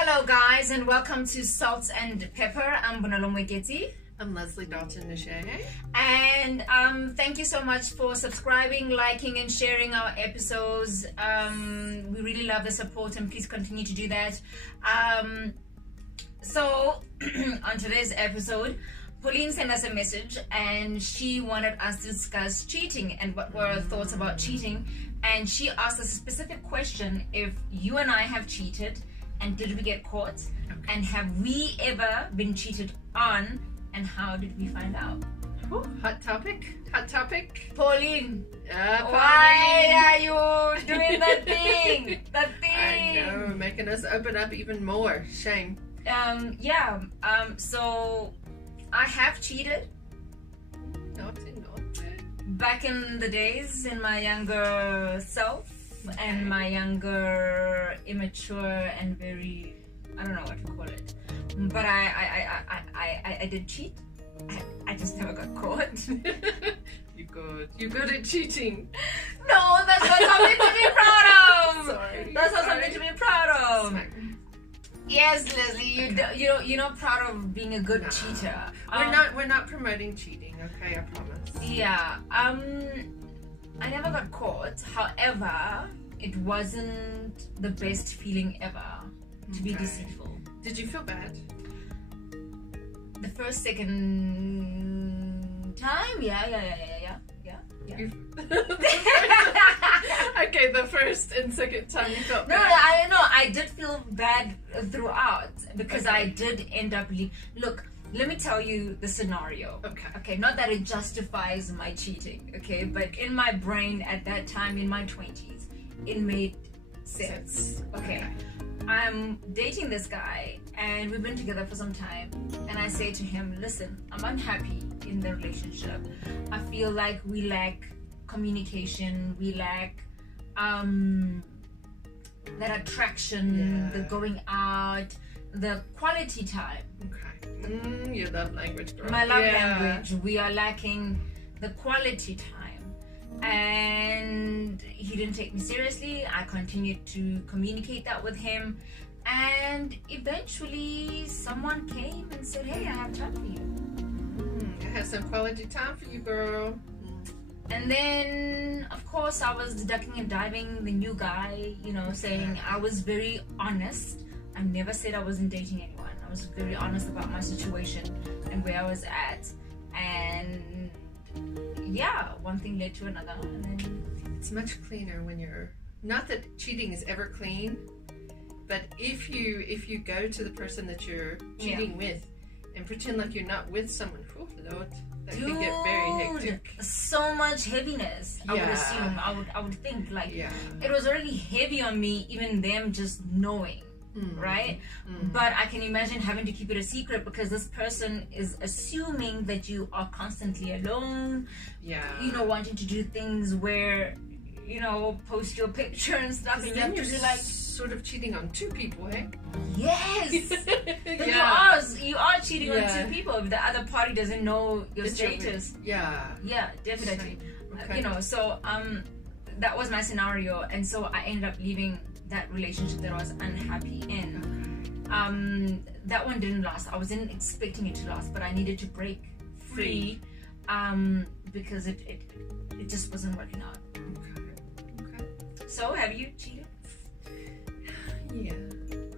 Hello guys and welcome to Salt and Pepper. I'm Bonolo Mweketi. I'm Leslie Dalton Nishay. And thank you so much for subscribing, liking and sharing our episodes. We really love the support and please continue to do that. So on today's episode, Pauline sent us a message and she wanted us to discuss cheating and what were our thoughts about cheating. And she asked us a specific question: if you and I have cheated, and did we get caught? Okay. And have we ever been cheated on? And how did we find out? Ooh, hot topic. Pauline, Pauline. why are you doing that thing? I know, making us open up even more. Shame. So I have cheated. Not. Back in the days, in my younger self, and my younger, immature, and very, I don't know what to call it. But I did cheat. I just never got caught. You're good at cheating. No, that's not something to be proud of. Sorry. That's not something to be proud of. Sorry. Yes, Leslie, you're not proud of being a good cheater. We're not promoting cheating, okay? I promise. Yeah. I never got caught. However, it wasn't the best feeling ever to be deceitful. Did you feel bad? The first, second time, yeah. Okay, the first and second time you felt bad. No, I know. I did feel bad throughout because I did end up. Look, let me tell you the scenario. Okay. Not that it justifies my cheating. Okay, but in my brain at that time, in my 20s, it made sense. Okay. I'm dating this guy and we've been together for some time, and I say to him, listen, I'm unhappy in the relationship. I feel like we lack communication, we lack that attraction, the going out, the quality time. Okay. Your love language, girl. My love language. We are lacking the quality time. And he didn't take me seriously. I continued to communicate that with him, and eventually someone came and said, hey, I have time for you. I have some quality time for you, girl. And then of course I was ducking and diving the new guy, saying I was very honest. I never said I wasn't dating anyone. I was very honest about my situation and where I was at, and one thing led to another, and then it's much cleaner when you're, not that cheating is ever clean, but if you go to the person that you're cheating with and pretend like you're not with someone, oh Lord, that can get very hectic. So much heaviness. I would assume. I would think it was already heavy on me, even them just knowing. Right? But I can imagine having to keep it a secret because this person is assuming that you are constantly alone, wanting to do things where, post your picture and stuff, and you have to be like sort of cheating on two people, eh? Yes. You are cheating on two people if the other party doesn't know your status. Yeah, definitely. Okay. So that was my scenario, and so I ended up leaving that relationship that I was unhappy in. That one didn't last. I wasn't expecting it to last, but I needed to break free because it just wasn't working out. Okay. So have you cheated? Yeah.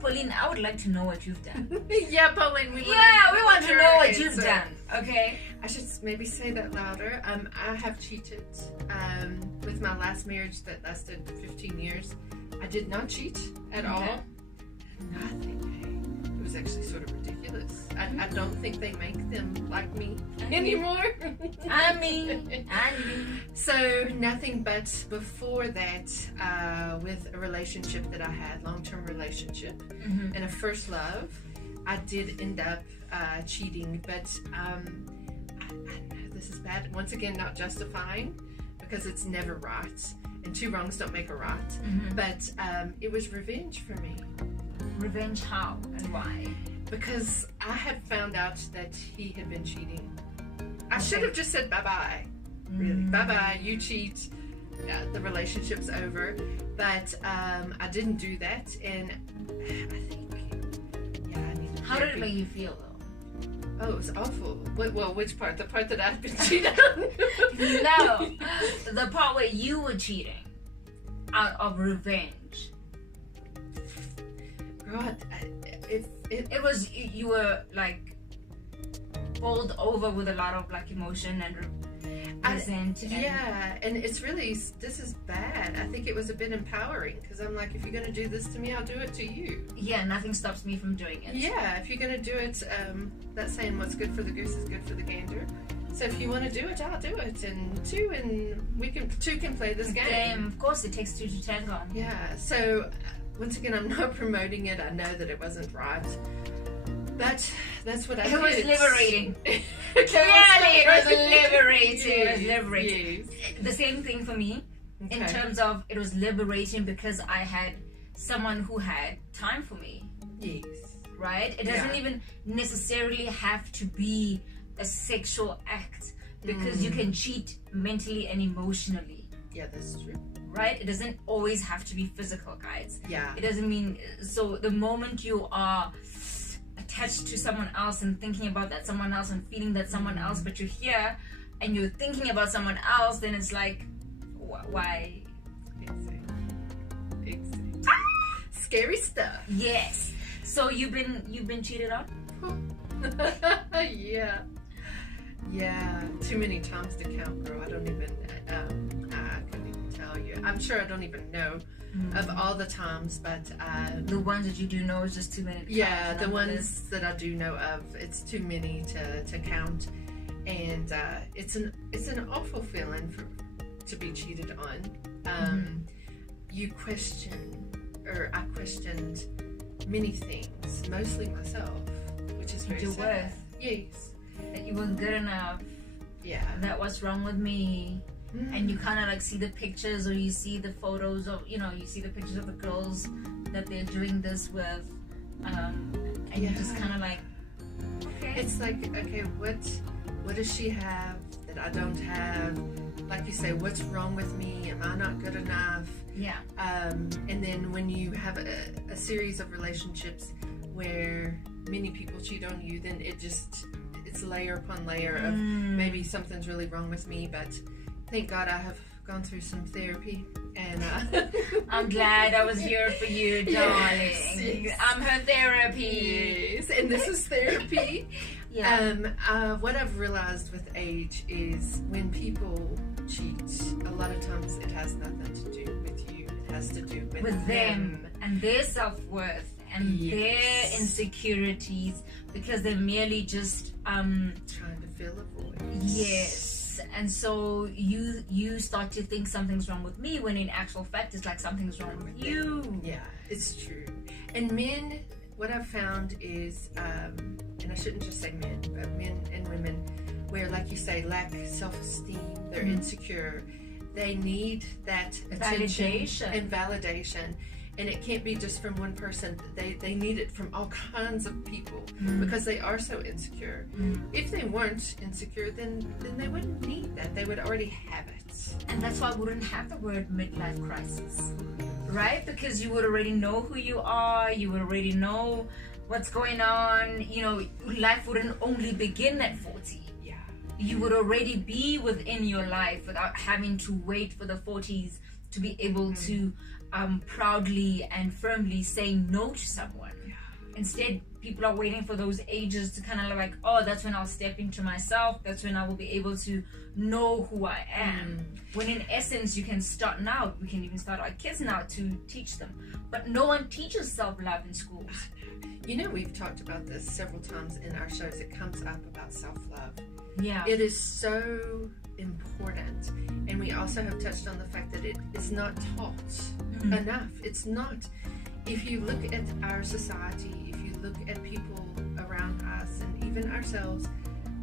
Pauline, I would like to know what you've done. Pauline, we want to know what you've done. Okay. I should maybe say that louder. I have cheated with my last marriage that lasted 15 years. I did not cheat at all. Nothing. It was actually sort of ridiculous. I don't think they make them like me anymore. I mean. So nothing, but before that, with a relationship that I had, long-term relationship, and a first love, I did end up cheating. But I know this is bad. Once again, not justifying, because it's never right. And two wrongs don't make a right. But it was revenge for me. Revenge how and why? Because I had found out that he had been cheating. I should have just said bye-bye. Really, bye-bye, you cheat. The relationship's over. But I didn't do that. And I think How did it make you feel though? Oh, it was awful. Well, which part? The part that I've been cheated on? No, the part where you were cheating out of revenge. God, it was, you were like bowled over with a lot of like emotion and resent. Yeah, and it's really, this is bad. I think it was a bit empowering because I'm like, if you're going to do this to me, I'll do it to you. Yeah, nothing stops me from doing it. Yeah, if you're going to do it, that saying, what's good for the goose is good for the gander. So if you want to do it, I'll do it. And two can play this game. Of course, it takes two to tango. Yeah, so once again, I'm not promoting it. I know that it wasn't right. But that's what I did. It was liberating. Clearly, it was liberating. It was liberating. Yes. The same thing for me, in terms of it was liberating because I had someone who had time for me. Yes. Right? It doesn't even necessarily have to be a sexual act because you can cheat mentally and emotionally. Yeah, that's true. Right? It doesn't always have to be physical, guys. Yeah. It doesn't mean, so the moment you are attached to someone else and thinking about that someone else and feeling that someone else, but you're here and you're thinking about someone else, then it's like, why? Exactly. Scary stuff. Yes. So you've been cheated on? Yeah. Too many times to count, girl. I don't even. I couldn't even tell you. I'm sure I don't even know of all the times, but the ones that you do know is just too many. Yeah, the ones that I do know of, it's too many to count, and it's an awful feeling to be cheated on. You question, or I questioned many things, mostly myself, which is very sad. Worth. Yes. That you weren't good enough. Yeah. That what's wrong with me. And you kind of like see the pictures, or you see the photos of, you see the pictures of the girls that they're doing this with, and you just kind of like, okay. It's like, okay, what does she have that I don't have? Like you say, what's wrong with me? Am I not good enough? Yeah. And then when you have a series of relationships where many people cheat on you, then it's layer upon layer of maybe something's really wrong with me, but thank God I have gone through some therapy, and I'm glad I was here for you, darling. Yes. I'm her therapy. Yes, and this is therapy. Yeah. What I've realized with age is when people cheat, a lot of times it has nothing to do with you. It has to do with them and their self-worth and their insecurities, because they're merely just trying to fill a void. Yes. And so you start to think something's wrong with me, when in actual fact it's like something's wrong with you. Yeah, it's true. And men, what I've found is, and I shouldn't just say men, but men and women, where, like you say, lack self-esteem, they're insecure, they need that attention and validation. And it can't be just from one person. They need it from all kinds of people because they are so insecure. If they weren't insecure, then they wouldn't need that. They would already have it. And that's why I wouldn't have the word midlife crisis, right? Because you would already know who you are. You would already know what's going on. Life wouldn't only begin at 40. Yeah. You would already be within your life without having to wait for the 40s to be able to proudly and firmly say no to someone. Instead, people are waiting for those ages to kind of like, oh, that's when I'll step into myself, that's when I will be able to know who I am. When in essence, you can start now. We can even start our kids now to teach them. But no one teaches self-love in schools. We've talked about this several times in our shows. It comes up about self-love. Yeah. It is so important. And we also have touched on the fact that it is not taught enough. It's not. If you look at our society, if you look at people around us and even ourselves,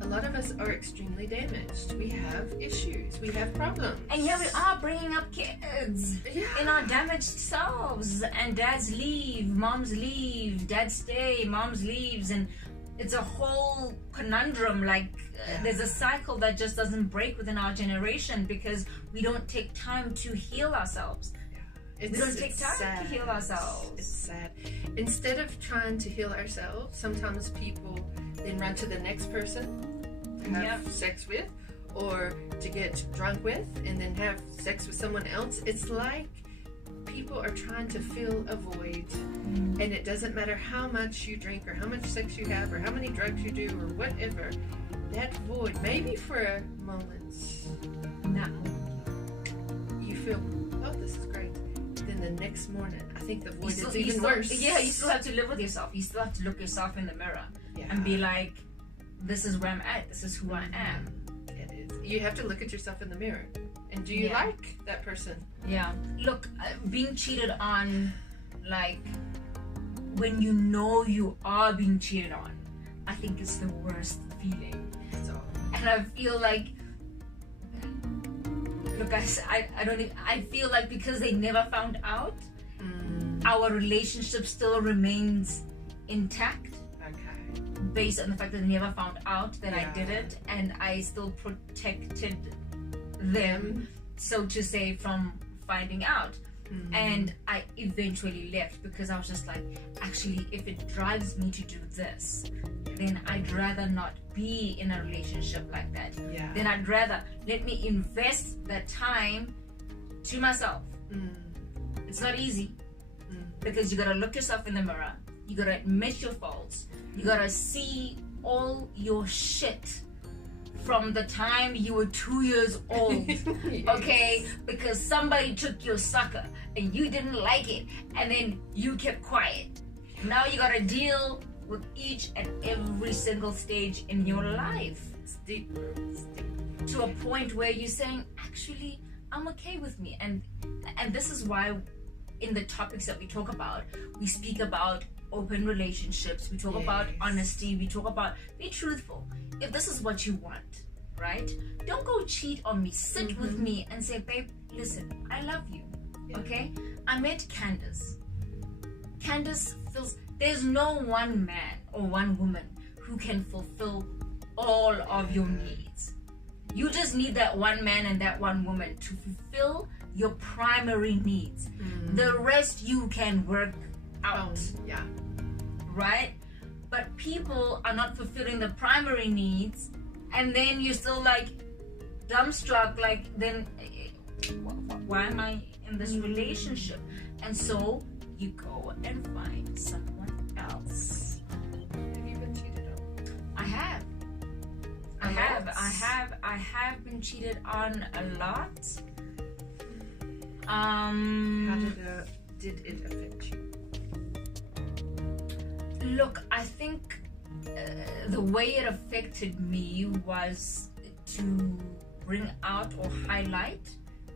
a lot of us are extremely damaged. We have issues. We have problems. And here we are bringing up kids in our damaged selves. And dads leave, moms leave, dads stay, moms leaves. And it's a whole conundrum. There's a cycle that just doesn't break within our generation because we don't take time to heal ourselves. We don't take time to heal ourselves. It's sad. Instead of trying to heal ourselves, sometimes people then run to the next person to have sex with, or to get drunk with, and then have sex with someone else. It's like people are trying to fill a void, and it doesn't matter how much you drink or how much sex you have or how many drugs you do or whatever, that void, maybe for a moment, you feel, oh, this is great. Then the next morning, I think the void is even worse. Yeah, you still have to live with yourself. You still have to look yourself in the mirror and be like, this is where I'm at. This is who I am. It is. You have to look at yourself in the mirror. And do you like that person? Yeah. Look, being cheated on, like, when you know you are being cheated on, I think it's the worst feeling. So. And I feel like, look, I feel like because they never found out, our relationship still remains intact. Okay. Based on the fact that they never found out that I did it, and I still protected them, so to say, from finding out. And I eventually left because I was just like, actually, if it drives me to do this, then I'd rather not be in a relationship like that. Then I'd rather let me invest that time to myself. It's not easy because you gotta look yourself in the mirror, you gotta admit your faults, you gotta see all your shit from the time you were 2 years old. Okay, because somebody took your sucker and you didn't like it, and then you kept quiet. Now you gotta deal with each and every single stage in your life. It's deep. To a point where you're saying, actually, I'm okay with me. And this is why in the topics that we talk about, we speak about open relationships, we talk about honesty, we talk about be truthful. If this is what you want, right? Don't go cheat on me. Sit with me and say, babe, listen, I love you. Okay? I met Candace. Candace feels there's no one man or one woman who can fulfill all of your needs. You just need that one man and that one woman to fulfill your primary needs. The rest you can work out. Right? But people are not fulfilling the primary needs, and then you're still like dumbstruck, like, then why am I in this relationship? And so you go and find someone else. Have you been cheated on? I have been cheated on a lot. How did it affect you? Look, I think the way it affected me was to bring out or highlight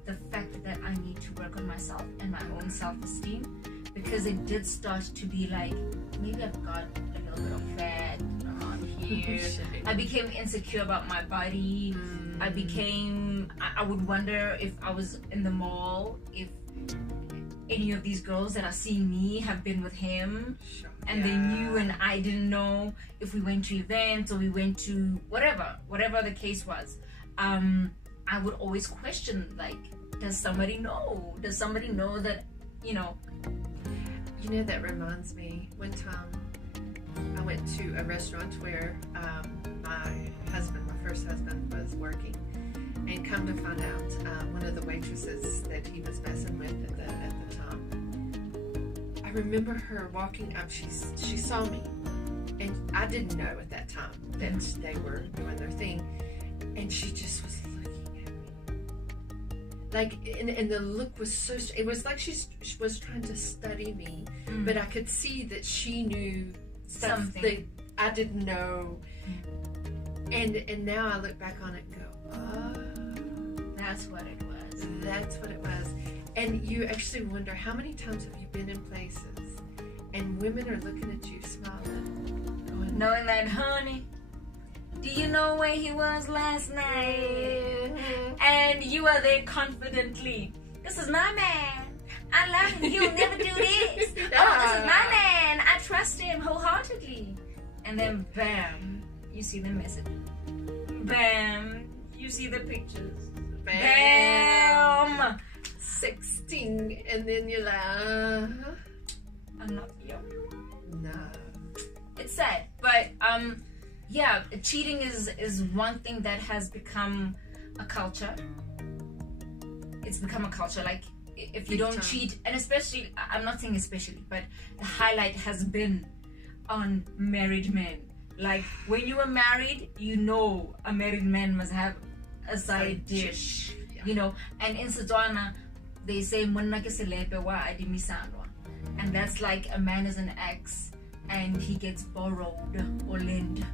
the fact that I need to work on myself and my own self-esteem, because it did start to be like, maybe I've got a little bit of fat around here. I became insecure about my body. I would wonder if I was in the mall, if any of these girls that are seeing me have been with him, and they knew and I didn't know, if we went to events or we went to whatever the case was. I would always question, like, does somebody know? Does somebody know that, you know? You know, that reminds me, one time I went to a restaurant where my first husband was working, and come to find out, one of the waitresses that he was messing with at the time, I remember her walking up. She saw me, and I didn't know at that time that they were doing their thing, and she just was looking at me, like, and the look was so. It was like she was trying to study me, but I could see that she knew something that I didn't know, and now I look back on it and go, oh, that's what it was. That's what it was. And you actually wonder, how many times have you been in places and women are looking at you smiling, going, knowing that, honey, do you know where he was last night? And you are there confidently, this is my man, I love him, he'll never do this. Oh, this is my man, I trust him wholeheartedly. And then bam, you see the message. Bam, you see the pictures. Bam, sexting, and then you're like, I'm not the only one. no. It's sad, but yeah, cheating is one thing that has become a culture. It's become a culture. Like, if you don't cheat, and especially, I'm not saying especially, but the highlight has been on married men. Like, when you are married, you know a married man must have a side dish, you know. And in Setswana, they say "Monna ke selepe wa adimisanwa," and that's like a man is an ex and he gets borrowed or lent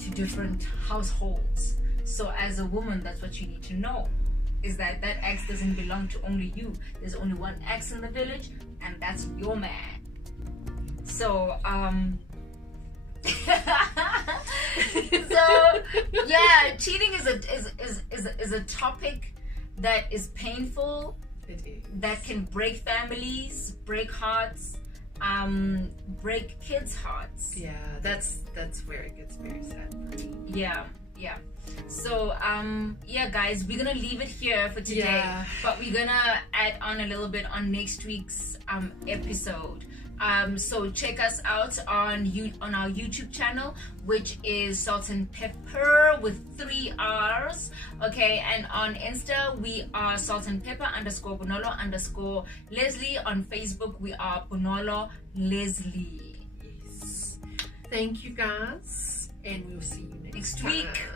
to different households. So as a woman, that's what you need to know, is that that ex doesn't belong to only you. There's only one ex in the village, and that's your man. So so yeah, cheating is a topic that is painful. It is. That can break families, break hearts, break kids' hearts. Yeah, that's where it gets very sad for me. Yeah. So yeah, guys, we're gonna leave it here for today, but we're gonna add on a little bit on next week's episode. So check us out on our YouTube channel, which is Salt and Pepper with 3 R's. Okay, and on Insta we are Salt and Pepper _Bonolo _Leslie. On Facebook we are Bonolo Leslie. Yes. Thank you guys, and we'll see you next week.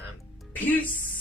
Peace.